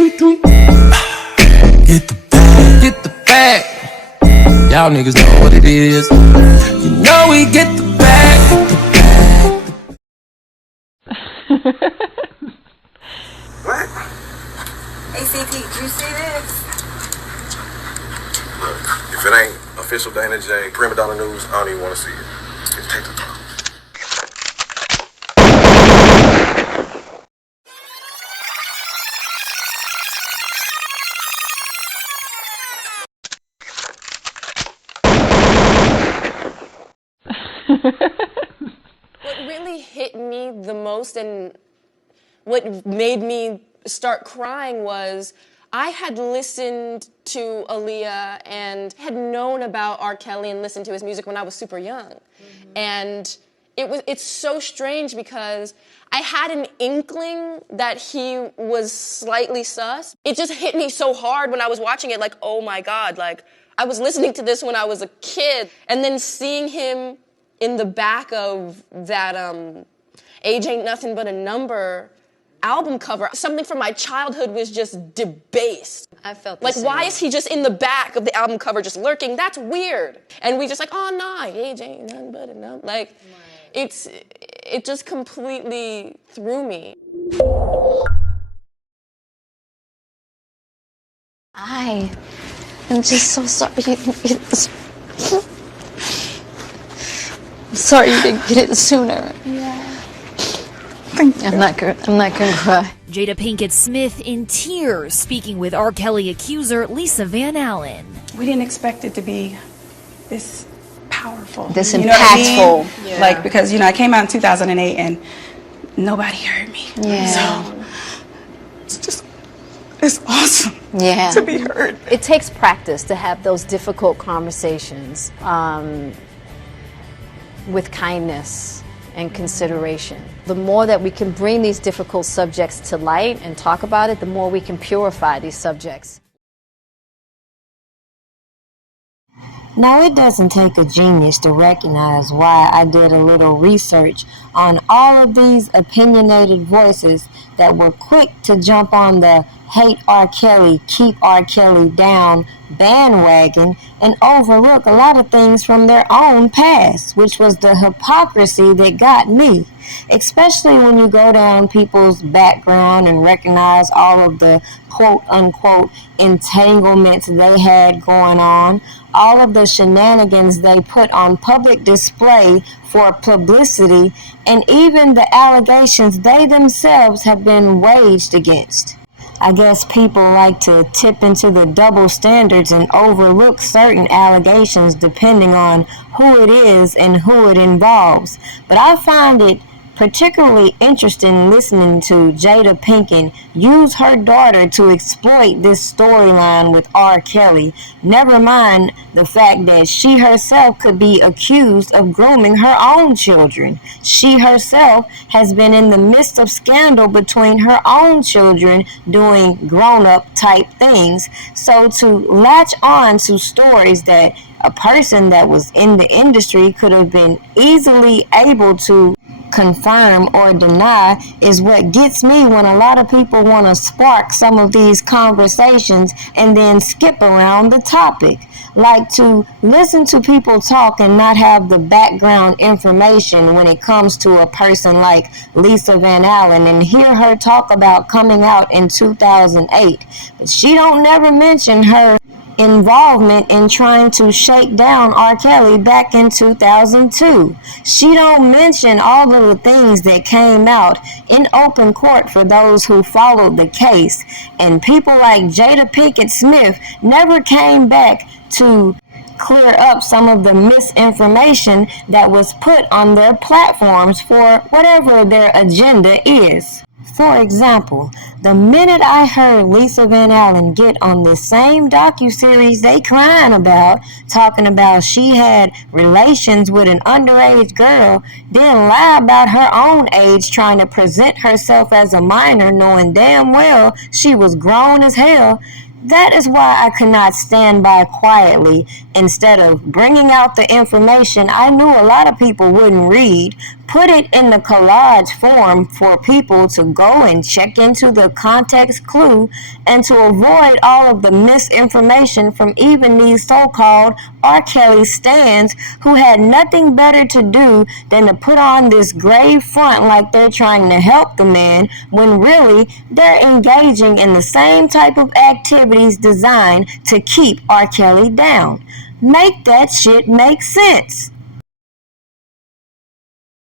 Get the bag, get the bag. Y'all niggas know what it is. You know we get the bag. What? ACT, did you see this? Look, if it ain't official Dana J, Prima Donna News, I don't even want to see it. Just take the time. What really hit me the most and what made me start crying was I had listened to Aaliyah and had known about R. Kelly and listened to his music when I was super young. Mm-hmm. And it's so strange because I had an inkling that he was slightly sus. It just hit me so hard when I was watching it, like, oh my God, like, I was listening to this when I was a kid, and then seeing him in the back of that Age Ain't Nothing But a Number album cover, something from my childhood was just debased. I felt like, why is he just in the back of the album cover just lurking? That's weird. And we just like, oh nah, age ain't nothing but a number. Like, it just completely threw me. I am just so sorry you didn't get this. I'm sorry you didn't get it sooner. Yeah. I'm not gonna cry. Jada Pinkett Smith in tears speaking with R. Kelly accuser Lisa Van Allen. We didn't expect it to be this powerful. This impactful. I mean? Yeah. Like, because, I came out in 2008 and nobody heard me. Yeah. So it's awesome to be heard. It takes practice to have those difficult conversations with kindness and consideration. The more that we can bring these difficult subjects to light and talk about it, the more we can purify these subjects. Now, it doesn't take a genius to recognize why I did a little research on all of these opinionated voices that were quick to jump on the hate R. Kelly, keep R. Kelly down bandwagon and overlook a lot of things from their own past, which was the hypocrisy that got me. Especially when you go down people's background and recognize all of the quote-unquote entanglements they had going on, all of the shenanigans they put on public display for publicity, and even the allegations they themselves have been waged against. I guess people like to tip into the double standards and overlook certain allegations depending on who it is and who it involves. But I find it particularly interesting listening to Jada Pinkett use her daughter to exploit this storyline with R. Kelly, never mind the fact that she herself could be accused of grooming her own children. She herself has been in the midst of scandal between her own children doing grown-up type things. So to latch on to stories that a person that was in the industry could have been easily able to confirm or deny is what gets me when a lot of people want to spark some of these conversations and then skip around the topic. Like to listen to people talk and not have the background information when it comes to a person like Lisa Van Allen and hear her talk about coming out in 2008. But she don't never mention her involvement in trying to shake down R. Kelly back in 2002. She don't mention all of the things that came out in open court for those who followed the case. And people like Jada Pinkett Smith never came back to clear up some of the misinformation that was put on their platforms for whatever their agenda is. For example, the minute I heard Lisa Van Allen get on the same docuseries they crying about, talking about she had relations with an underage girl, then lie about her own age trying to present herself as a minor knowing damn well she was grown as hell, that is why I could not stand by quietly instead of bringing out the information I knew a lot of people wouldn't read, put it in the collage form for people to go and check into the context clue and to avoid all of the misinformation from even these so-called R. Kelly stans who had nothing better to do than to put on this grave front like they're trying to help the man when really they're engaging in the same type of activities designed to keep R. Kelly down. Make that shit make sense.